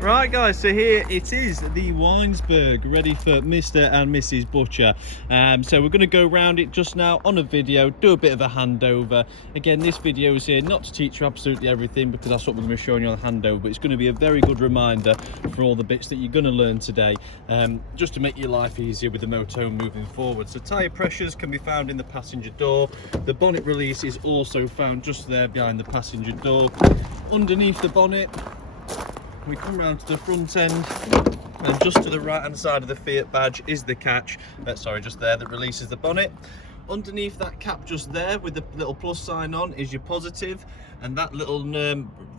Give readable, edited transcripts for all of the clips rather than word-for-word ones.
Right guys, so here it is, the Weinsberg, ready for Mr. and Mrs. Butcher. So we're going to go around it just now on a video, do a bit of a handover. Again, this video is here not to teach you absolutely everything, because that's what we're going to be showing you on the handover, but it's going to be a very good reminder for all the bits that you're going to learn today, just to make your life easier with the motorhome moving forward. So tyre pressures can be found in the passenger door. The bonnet release is also found just there behind the passenger door. Underneath the bonnet, we come round to the front end, and just to the right hand side of the Fiat badge is the catch, just there, that releases the bonnet. Underneath that cap just there with the little plus sign on is your positive, and that little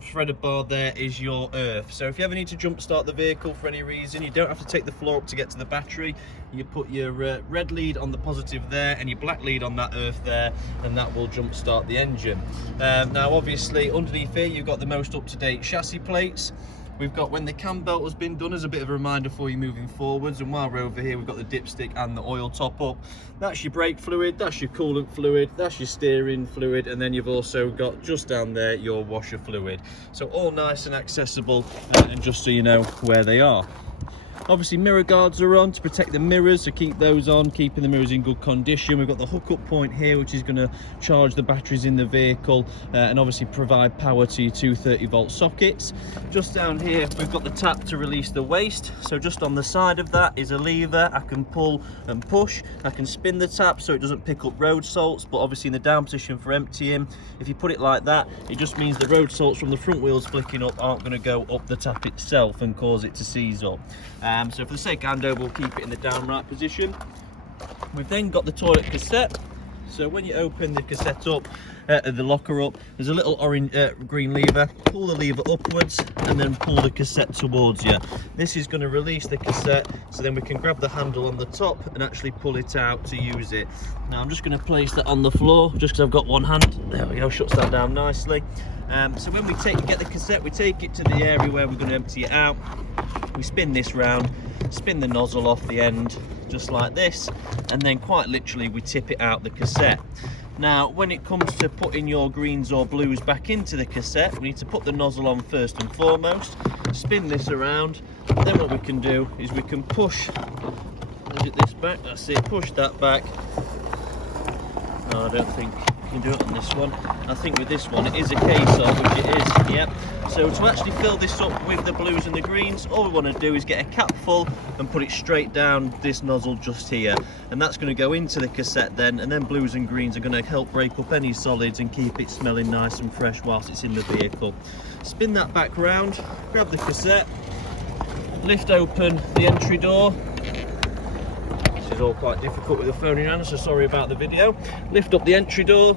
threaded bar there is your earth. So if you ever need to jump start the vehicle for any reason, you don't have to take the floor up to get to the battery. You put your red lead on the positive there and your black lead on that earth there, and that will jump start the engine. Now obviously underneath here you've got the most up-to-date chassis plates. We've got when the cam belt has been done as a bit of a reminder for you moving forwards, and while we're over here we've got the dipstick and the oil top up. That's your brake fluid, that's your coolant fluid, that's your steering fluid, and then you've also got just down there your washer fluid. So all nice and accessible, and just so you know where they are. Obviously mirror guards are on to protect the mirrors, so keep those on, keeping the mirrors in good condition. We've got the hookup point here, which is going to charge the batteries in the vehicle, and obviously provide power to your 230 volt sockets. Just down here we've got the tap to release the waste, so just on the side of that is a lever. I can pull and push, I can spin the tap so it doesn't pick up road salts, but obviously in the down position for emptying, if you put it like that, it just means the road salts from the front wheels flicking up aren't going to go up the tap itself and cause it to seize up. So for the sake of handover, we'll keep it in the downright position. We've then got the toilet cassette. So when you open the cassette up, the locker up, there's a little orange green lever. Pull the lever upwards and then pull the cassette towards you. This is going to release the cassette, so then we can grab the handle on the top and actually pull it out to use it. Now I'm just going to place that on the floor just because I've got one hand. There we go, shuts that down nicely. So when we get the cassette, we take it to the area where we're going to empty it out. We spin this round, spin the nozzle off the end just like this, and then quite literally we tip it out the cassette. Now when it comes to putting your greens or blues back into the cassette, we need to put the nozzle on first and foremost, spin this around, then what we can do is we can push this back, that's it, push that back. Oh, I don't think you can do it on this one. I think with this one it is a case of, which it is, yep. So to actually fill this up with the blues and the greens, all we want to do is get a cap full and put it straight down this nozzle just here, and that's going to go into the cassette then, and then blues and greens are going to help break up any solids and keep it smelling nice and fresh whilst it's in the vehicle. Spin that back round, grab the cassette, lift open the entry door. This is all quite difficult with the phone in hand, so sorry about the video. Lift up the entry door,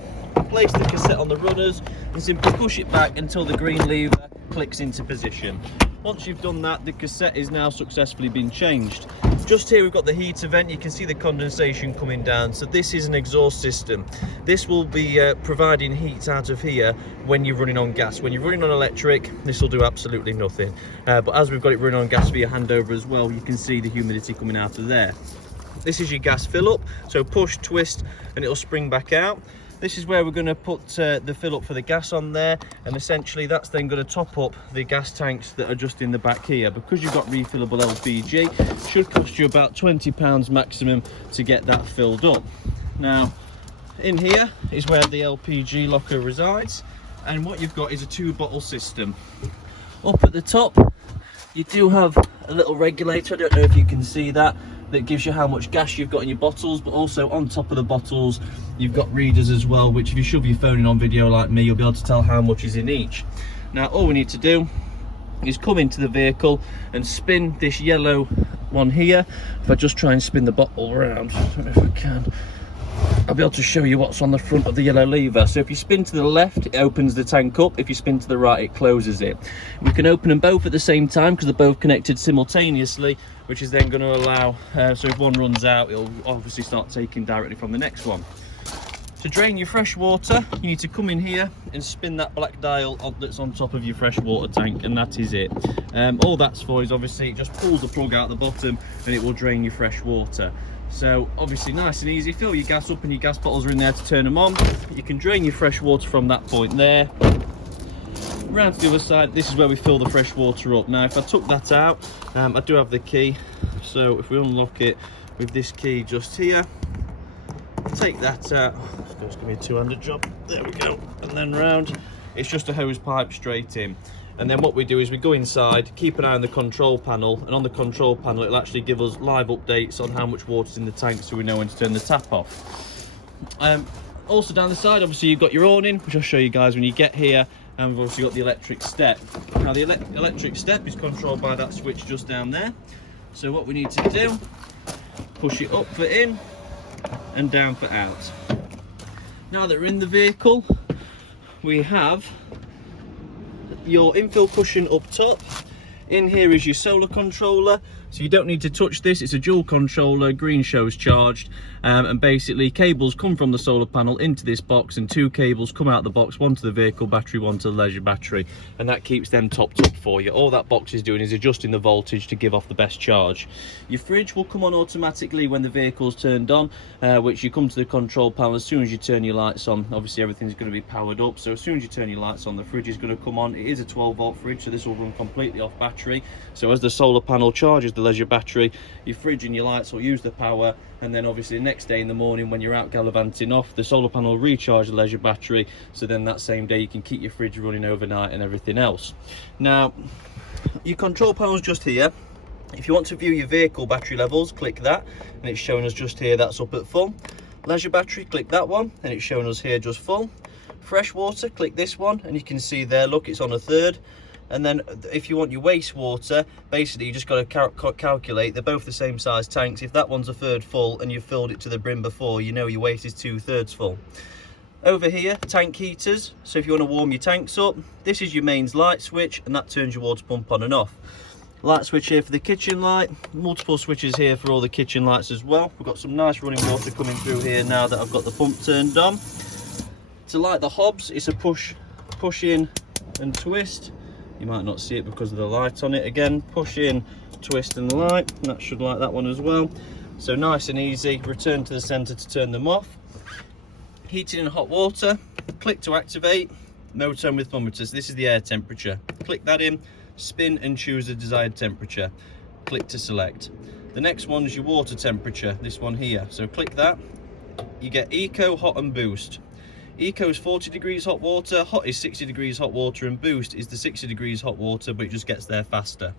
place the cassette on the runners, and simply push it back until the green lever clicks into position. Once you've done that, the cassette is now successfully been changed. Just here we've got the heater vent, you can see the condensation coming down, so this is an exhaust system. This will be providing heat out of here when you're running on gas. When you're running on electric, this will do absolutely nothing. But as we've got it running on gas via handover as well, you can see the humidity coming out of there. This is your gas fill up, so push, twist, and it'll spring back out. This is where we're going to put the fill up for the gas on there, and essentially that's then going to top up the gas tanks that are just in the back here. Because you've got refillable LPG, it should cost you about £20 maximum to get that filled up. Now in here is where the LPG locker resides, and what you've got is a 2-bottle system. Up at the top you do have a little regulator, I don't know if you can see that gives you how much gas you've got in your bottles, but also on top of the bottles you've got readers as well, which if you shove your phone in on video like me, you'll be able to tell how much is in each. Now all we need to do is come into the vehicle and spin this yellow one here. If I just try and spin the bottle around, I don't know if I can, I'll be able to show you what's on the front of the yellow lever. So if you spin to the left, it opens the tank up. If you spin to the right, it closes it. We can open them both at the same time because they're both connected simultaneously, which is then going to allow, so if one runs out, it'll obviously start taking directly from the next one. To drain your fresh water, you need to come in here and spin that black dial that's on top of your fresh water tank, and that is it. All that's for is obviously it just pulls the plug out the bottom and it will drain your fresh water. So obviously nice and easy, fill your gas up and your gas bottles are in there to turn them on. You can drain your fresh water from that point there. Round to the other side, this is where we fill the fresh water up. Now if I took that out, I do have the key, so if we unlock it with this key just here, take that out, it's going to be a two-handed job, there we go, and then round, it's just a hose pipe straight in. And then what we do is we go inside, keep an eye on the control panel, and on the control panel it'll actually give us live updates on how much water's in the tank, so we know when to turn the tap off. Also down the side, obviously you've got your awning, which I'll show you guys when you get here, and we've also got the electric step. Now the electric step is controlled by that switch just down there. So what we need to do, push it up for in and down for out. Now that we're in the vehicle, we have your infill cushion up top. In here is your solar controller, so you don't need to touch this. It's a dual controller, green shows charged, and basically cables come from the solar panel into this box, and two cables come out of the box, one to the vehicle battery, one to the leisure battery, and that keeps them topped up for you. All that box is doing is adjusting the voltage to give off the best charge. Your fridge will come on automatically when the vehicle's turned on, which you come to the control panel as soon as you turn your lights on. Obviously everything's going to be powered up, so as soon as you turn your lights on, the fridge is going to come on. It is a 12-volt fridge, so this will run completely off battery. So as the solar panel charges the leisure battery, your fridge and your lights will use the power, and then obviously the next day in the morning when you're out gallivanting off, the solar panel will recharge the leisure battery, so then that same day you can keep your fridge running overnight and everything else. Now your control panel is just here. If you want to view your vehicle battery levels, click that, and it's showing us just here that's up at full. Leisure battery, click that one, and it's showing us here just full. Fresh water, click this one, and you can see there, look, it's on a third. And then if you want your wastewater, basically you just got to calculate, they're both the same size tanks. If that one's a third full and you've filled it to the brim before, you know your waste is 2/3 full. Over here, tank heaters. So if you want to warm your tanks up, this is your mains light switch, and that turns your water pump on and off. Light switch here for the kitchen light, multiple switches here for all the kitchen lights as well. We've got some nice running water coming through here now that I've got the pump turned on. To light the hobs, it's a push in and twist. You might not see it because of the light on it. Again, push in, twist and light, and that should light that one as well. So nice and easy. Return to the center to turn them off. Heating and hot water, click to activate. Motorhome with thermometers. This is the air temperature. Click that in, spin and choose the desired temperature. Click to select. The next one is your water temperature, this one here. So click that. You get Eco, Hot and Boost. Eco is 40 degrees hot water, hot is 60 degrees hot water, and boost is the 60 degrees hot water, but it just gets there faster.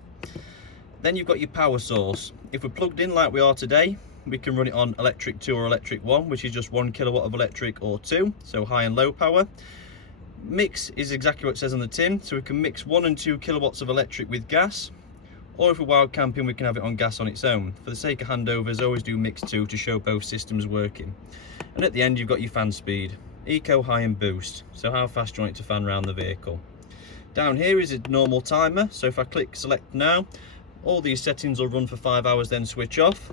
Then you've got your power source. If we're plugged in like we are today, we can run it on electric 2 or electric 1, which is just 1 kilowatt of electric or 2, so high and low power. Mix is exactly what it says on the tin, so we can mix 1 and 2 kilowatts of electric with gas, or if we're wild camping we can have it on gas on its own. For the sake of handovers, always do mix 2 to show both systems working. And at the end you've got your fan speed. Eco, high and boost, so how fast do you want it to fan around the vehicle. Down here is a normal timer, so if I click select now, all these settings will run for 5 hours then switch off.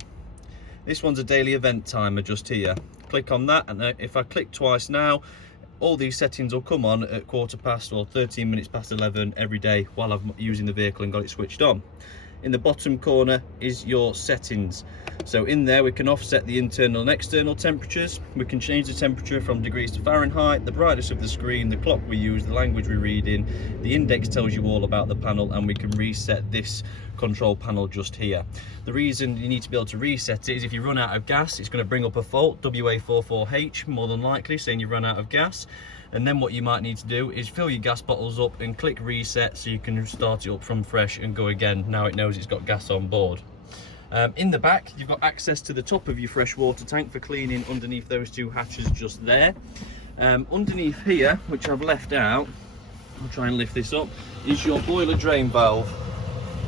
This one's a daily event timer just here. Click on that, and if I click twice now, all these settings will come on at 11:15 or 13 minutes past 11 every day while I'm using the vehicle and got it switched on. In the bottom corner is your settings. So in there we can offset the internal and external temperatures. We can change the temperature from degrees to Fahrenheit, the brightness of the screen, the clock we use, the language we read in. The index tells you all about the panel, and we can reset this control panel just here. The reason you need to be able to reset it is if you run out of gas, it's going to bring up a fault, WA44H more than likely, saying you run out of gas. And then what you might need to do is fill your gas bottles up and click reset so you can start it up from fresh and go again. Now it knows it's got gas on board. In the back, you've got access to the top of your fresh water tank for cleaning underneath those two hatches just there. Underneath here, which I've left out, I'll try and lift this up, is your boiler drain valve.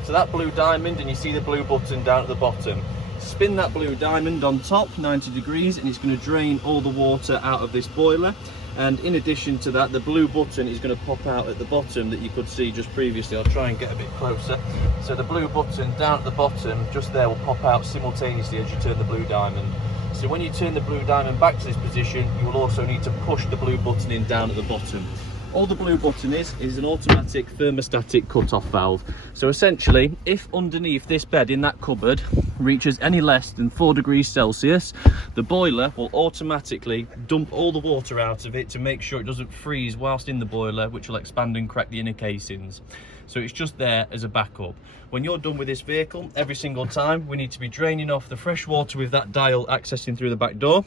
So that blue diamond, and you see the blue button down at the bottom. Spin that blue diamond on top 90 degrees and it's going to drain all the water out of this boiler. And in addition to that, the blue button is going to pop out at the bottom that you could see just previously. I'll try and get a bit closer. So the blue button down at the bottom just there will pop out simultaneously as you turn the blue diamond. So when you turn the blue diamond back to this position, you will also need to push the blue button in down at the bottom. all the blue button is an automatic thermostatic cut-off valve. So essentially, if underneath this bed in that cupboard reaches any less than 4 degrees Celsius, the boiler will automatically dump all the water out of it to make sure it doesn't freeze whilst in the boiler, which will expand and crack the inner casings. So it's just there as a backup. When you're done with this vehicle, every single time we need to be draining off the fresh water with that dial accessing through the back door,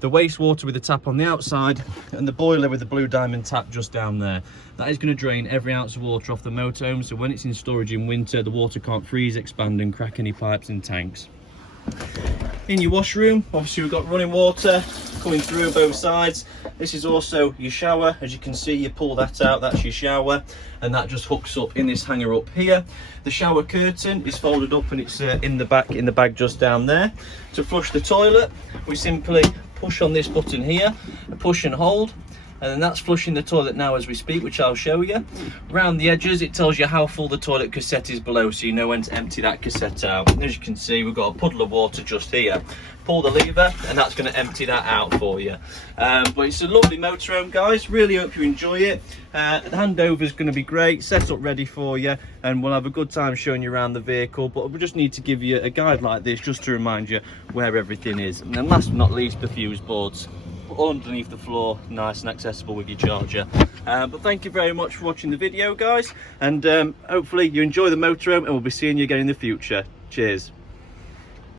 the wastewater with the tap on the outside, and the boiler with the blue diamond tap just down there. That is going to drain every ounce of water off the motorhome, so when it's in storage in winter, the water can't freeze, expand and crack any pipes and tanks. In your washroom, obviously we've got running water coming through both sides. This is also your shower. As you can see, you pull that out, that's your shower, and that just hooks up in this hanger up here. The shower curtain is folded up and it's in the bag just down there. To flush the toilet, we simply push on this button here, push and hold, and then that's flushing the toilet now as we speak, which I'll show you. Around the edges, it tells you how full the toilet cassette is below, so you know when to empty that cassette out. And as you can see, we've got a puddle of water just here. Pull the lever, and that's going to empty that out for you. But it's a lovely motorhome, guys. Really hope you enjoy it. The handover is going to be great, set up ready for you, and we'll have a good time showing you around the vehicle. But we just need to give you a guide like this just to remind you where everything is. And then last but not least, the fuse boards. All underneath the floor, nice and accessible with your charger. But thank you very much for watching the video, guys, and hopefully you enjoy the motorhome, and we'll be seeing you again in the future. Cheers.